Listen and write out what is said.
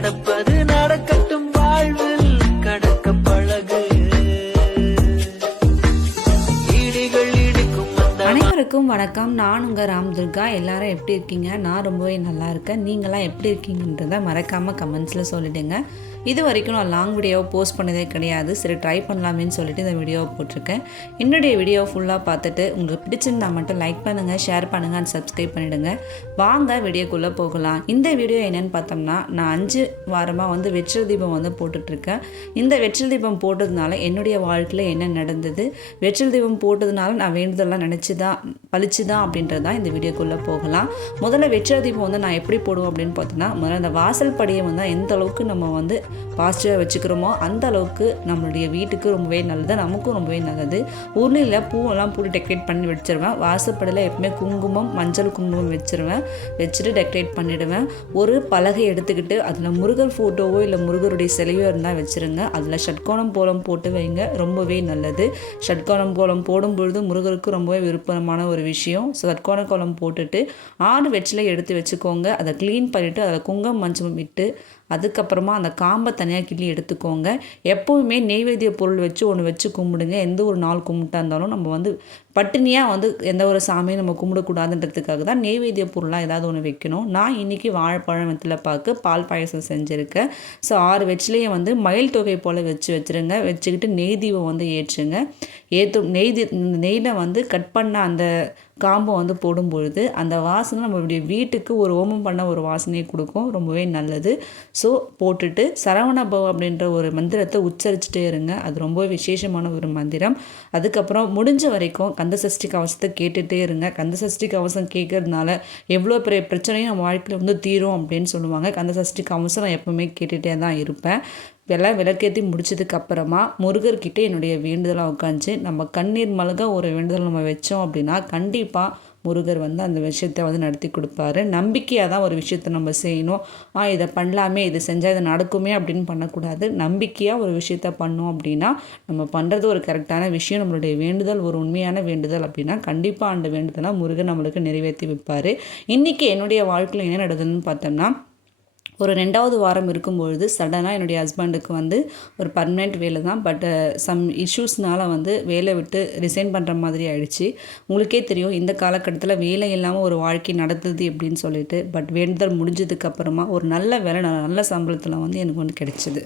நடப்பது நடக்கட்டும், வாழ்வில் கடக்க பழகு. இடிகள் இடிக்கும் அனைவருக்கும் வணக்கம். நான் உங்கள் ராம் துர்கா. எல்லாரும் எப்படி இருக்கீங்க? நான் ரொம்பவே நல்லா இருக்கேன். நீங்களாம் எப்படி இருக்கீங்கன்றதை மறக்காமல் கமெண்ட்ஸில் சொல்லிவிடுங்க. இது வரைக்கும் நான் லாங் வீடியோவை போஸ்ட் பண்ணதே கிடையாது. சரி, ட்ரை பண்ணலாமேன்னு சொல்லிட்டு இந்த வீடியோவை போட்டிருக்கேன். என்னுடைய வீடியோ ஃபுல்லாக பார்த்துட்டு உங்களுக்கு பிடிச்சிருந்தா மட்டும் லைக் பண்ணுங்கள், ஷேர் பண்ணுங்கள் அண்ட் சப்ஸ்கிரைப் பண்ணிவிடுங்க. வாங்க வீடியோக்குள்ளே போகலாம். இந்த வீடியோ என்னென்னு பார்த்தோம்னா, நான் 5 வாரமாக வெற்றிலை தீபம் போட்டுட்ருக்கேன். இந்த வெற்றிலை தீபம் போட்டதுனால என்னுடைய வாழ்க்கையில் என்ன நடந்தது, வெற்றிலை தீபம் போட்டதுனால நான் வேண்டுதெல்லாம் பழிச்சுதான் அப்படின்றது தான் இந்த வீடியோக்குள்ளே போகலாம். முதல்ல வெற்றிலை தீபம் நான் எப்படி போடுவோம் அப்படின்னு பார்த்தோன்னா, முதல்ல அந்த வாசல் படியை எந்த அளவுக்கு நம்ம பாசிட்டிவாக வச்சுக்கிறோமோ அந்த அளவுக்கு நம்மளுடைய வீட்டுக்கு ரொம்பவே நல்லது, நமக்கும் ரொம்பவே நல்லது. ஊர்லியில் பூவெல்லாம் போட்டு டெக்கரேட் பண்ணி வச்சுருவேன். வாசப்படியில் எப்பவுமே குங்குமம், மஞ்சள் குங்குமம் வச்சுட்டு டெக்கரேட் பண்ணிவிடுவேன். ஒரு பலகை எடுத்துக்கிட்டு அதில் முருகர் ஃபோட்டோவோ இல்லை முருகருடைய சிலையோ இருந்தால் வச்சுருங்க. அதில் ஷட்கோணம் கோலம் போட்டு வைங்க, ரொம்பவே நல்லது. ஷட்கோணம் கோலம் போடும்பொழுது முருகருக்கு ரொம்பவே விருப்பமான ஒரு விஷயம். ஷட்கோண கோலம் போட்டுட்டு 6 வெற்றிலை எடுத்து வச்சுக்கோங்க. அதை க்ளீன் பண்ணிவிட்டு அதில் குங்குமம் மஞ்சள் விட்டு அதுக்கப்புறமா அந்த காம்பை தனியாக கிள்ளி எடுத்துக்கோங்க. எப்போவுமே நெய்வேத்திய பொருள் வச்சு கும்பிடுங்க. எந்த ஒரு நாள் கும்பிட்டா இருந்தாலும் நம்ம பட்டினியாக எந்த ஒரு சாமியும் நம்ம கும்பிடக்கூடாதுன்றதுக்காக தான் நெய்வேத்திய பொருளாக ஏதாவது ஒன்று வைக்கணும். நான் இன்றைக்கி வாழைப்பழம் வெற்றிலைப்பாக்கு பால் பாயசம் செஞ்சுருக்கேன். ஸோ 6 வெற்றிலையை மயில் தொகை போல் வச்சுருங்க. வச்சுக்கிட்டு நெய் தீபம் ஏற்றுங்க. நெய்யில் கட் பண்ண அந்த காம்பை போடும்பொழுது அந்த வாசனை நம்மளுடைய வீட்டுக்கு ஒரு ஓமம் பண்ண ஒரு வாசனையை கொடுக்கும், ரொம்பவே நல்லது. ஸோ போட்டுட்டு சரவணபவ அப்படின்ற ஒரு மந்திரத்தை உச்சரிச்சுட்டே இருங்க. அது ரொம்ப விசேஷமான ஒரு மந்திரம். அதுக்கப்புறம் முடிஞ்ச வரைக்கும் கந்தசஷ்டி கவசத்தை கேட்டுகிட்டே இருங்க. கந்தசஷ்டி கவசம் கேட்கறதுனால எவ்வளோ பெரிய பிரச்சனையும் நம்ம வாழ்க்கையில் தீரும் அப்படின்னு சொல்லுவாங்க. கந்தசஷ்டி கவசம் நான் எப்பவுமே கேட்டுகிட்டே தான் இருப்பேன். எல்லாம் விளக்கேற்றி முடிச்சதுக்கு அப்புறமா முருகர்கிட்ட என்னுடைய வேண்டுதலாக உட்காந்து நம்ம கண்ணீர் மல்க ஒரு வேண்டுதல் நம்ம வச்சோம் அப்படின்னா கண்டிப்பாக முருகர் அந்த விஷயத்தை நடத்தி கொடுப்பாரு. நம்பிக்கையாக தான் ஒரு விஷயத்தை நம்ம செய்யணும். இதை பண்ணலாமே, இது செஞ்சால் இது நடக்குமே அப்படின்னு பண்ணக்கூடாது. நம்பிக்கையாக ஒரு விஷயத்த பண்ணோம் அப்படின்னா நம்ம பண்ணுறது ஒரு கரெக்டான விஷயம், நம்மளுடைய வேண்டுதல் ஒரு உண்மையான வேண்டுதல் அப்படின்னா கண்டிப்பாக அந்த வேண்டுதலாக முருகர் நம்மளுக்கு நிறைவேற்றி வைப்பார். இன்றைக்கி என்னுடைய வாழ்க்கையில் என்ன நடந்ததுன்னு பார்த்தோம்னா, ஒரு 2வது வாரம் இருக்கும்பொழுது சடனாக என்னுடைய ஹஸ்பண்டுக்கு ஒரு பர்மனெண்ட் வேலை தான். பட் சம் இஷ்யூஸ்னால் வேலை விட்டு ரிசைன் பண்ணுற மாதிரி ஆயிடுச்சு. உங்களுக்கே தெரியும் இந்த காலகட்டத்தில் வேலை இல்லாமல் ஒரு வாழ்க்கை நடத்துது அப்படின்னு சொல்லிட்டு. பட் வேண்டுதல் முடிஞ்சதுக்கப்புறமா ஒரு நல்ல வேலை, நல்ல சம்பளத்தில் எனக்கு கிடைச்சிது.